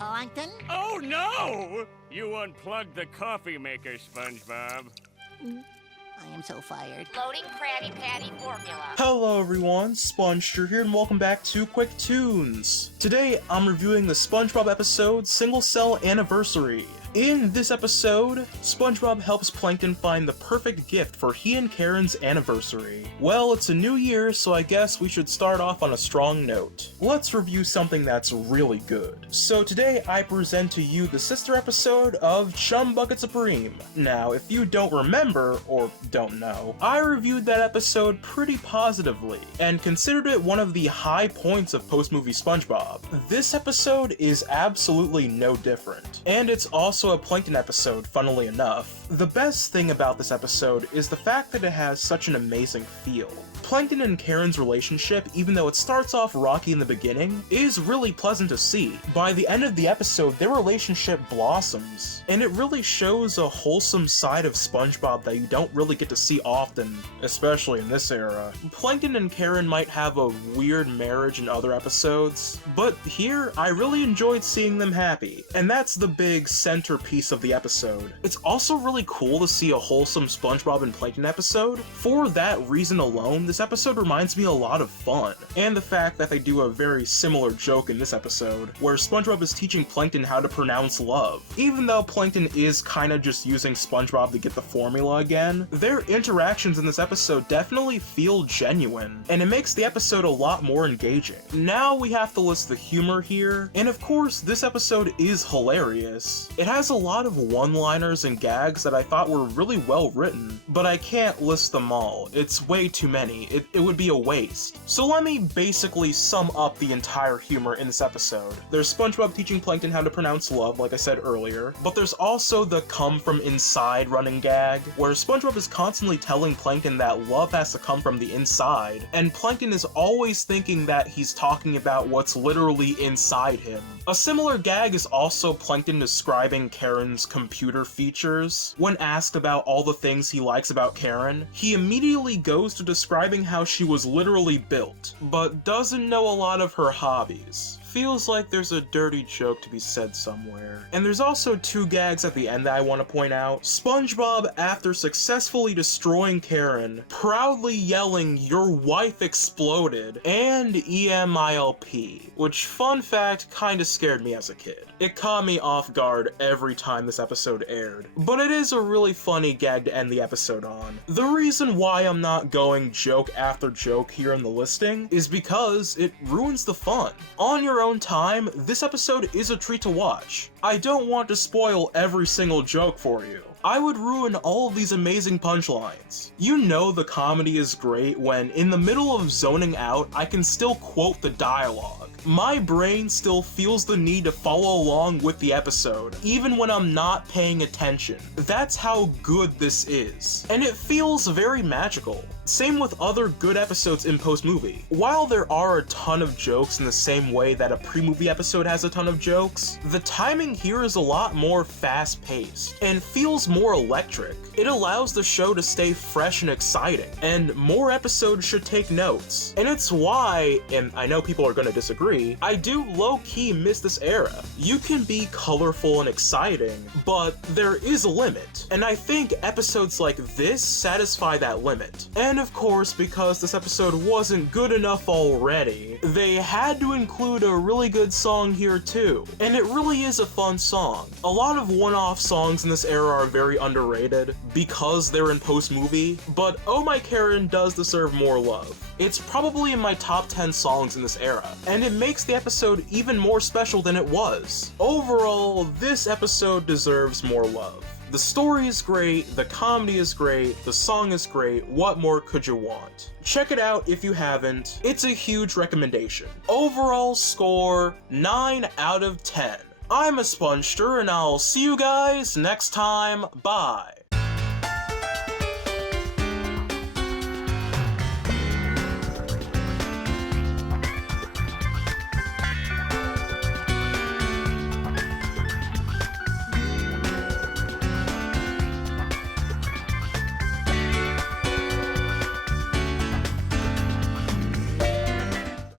Plankton? Oh no! You unplugged the coffee maker, SpongeBob. I am so fired. Loading Krabby Patty formula. Hello everyone, SpongeStur here, and welcome back to QUICKTOONS. Today, I'm reviewing the SpongeBob episode, Single Cell Anniversary. In this episode, SpongeBob helps Plankton find the perfect gift for he and Karen's anniversary. Well, it's a new year, so I guess we should start off on a strong note. Let's review something that's really good. So today, I present to you the sister episode of Chum Bucket Supreme. Now, if you don't remember, or don't know, I reviewed that episode pretty positively, and considered it one of the high points of post-movie SpongeBob. This episode is absolutely no different, and it's also a Plankton episode, funnily enough. The best thing about this episode is the fact that it has such an amazing feel. Plankton and Karen's relationship, even though it starts off rocky in the beginning, is really pleasant to see. By the end of the episode, their relationship blossoms, and it really shows a wholesome side of SpongeBob that you don't really get to see often, especially in this era. Plankton and Karen might have a weird marriage in other episodes, but here, I really enjoyed seeing them happy, and that's the big centerpiece of the episode. It's also really cool to see a wholesome SpongeBob and Plankton episode. For that reason alone, this episode reminds me a lot of fun, and the fact that they do a very similar joke in this episode, where SpongeBob is teaching Plankton how to pronounce love. Even though Plankton is kinda just using SpongeBob to get the formula again, their interactions in this episode definitely feel genuine, and it makes the episode a lot more engaging. Now we have to list the humor here, and of course this episode is hilarious. It has a lot of one-liners and gags that I thought were really well written, but I can't list them all. It's way too many. It would be a waste. So let me basically sum up the entire humor in this episode. There's SpongeBob teaching Plankton how to pronounce love, like I said earlier, but there's also the come from inside running gag, where SpongeBob is constantly telling Plankton that love has to come from the inside, and Plankton is always thinking that he's talking about what's literally inside him. A similar gag is also Plankton describing Karen's computer features. When asked about all the things he likes about Karen, he immediately goes to describing how she was literally built, but doesn't know a lot of her hobbies. Feels like there's a dirty joke to be said somewhere. And there's also two gags at the end that I want to point out. SpongeBob, after successfully destroying Karen, proudly yelling, "Your wife exploded," and EMILP, which, fun fact, kinda scared me as a kid. It caught me off guard every time this episode aired, but it is a really funny gag to end the episode on. The reason why I'm not going joke after joke here in the listing is because it ruins the fun. On your own time, this episode is a treat to watch. I don't want to spoil every single joke for you. I would ruin all of these amazing punchlines. You know the comedy is great when, in the middle of zoning out, I can still quote the dialogue. My brain still feels the need to follow along with the episode, even when I'm not paying attention. That's how good this is. And it feels very magical. Same with other good episodes in post-movie. While there are a ton of jokes in the same way that a pre-movie episode has a ton of jokes, the timing here is a lot more fast-paced, and feels more electric. It allows the show to stay fresh and exciting, and more episodes should take notes. And it's why, and I know people are gonna disagree, I do low-key miss this era. You can be colorful and exciting, but there is a limit, and I think episodes like this satisfy that limit. And of course, because this episode wasn't good enough already, they had to include a really good song here too. And it really is a fun song. A lot of one-off songs in this era are very underrated because they're in post-movie, but Oh My Karen does deserve more love. It's probably in my top 10 songs in this era, and it makes the episode even more special than it was. Overall, this episode deserves more love. The story is great, the comedy is great, the song is great, what more could you want? Check it out if you haven't, it's a huge recommendation. Overall score, 9 out of 10. I'm a SpongeStur, and I'll see you guys next time, bye!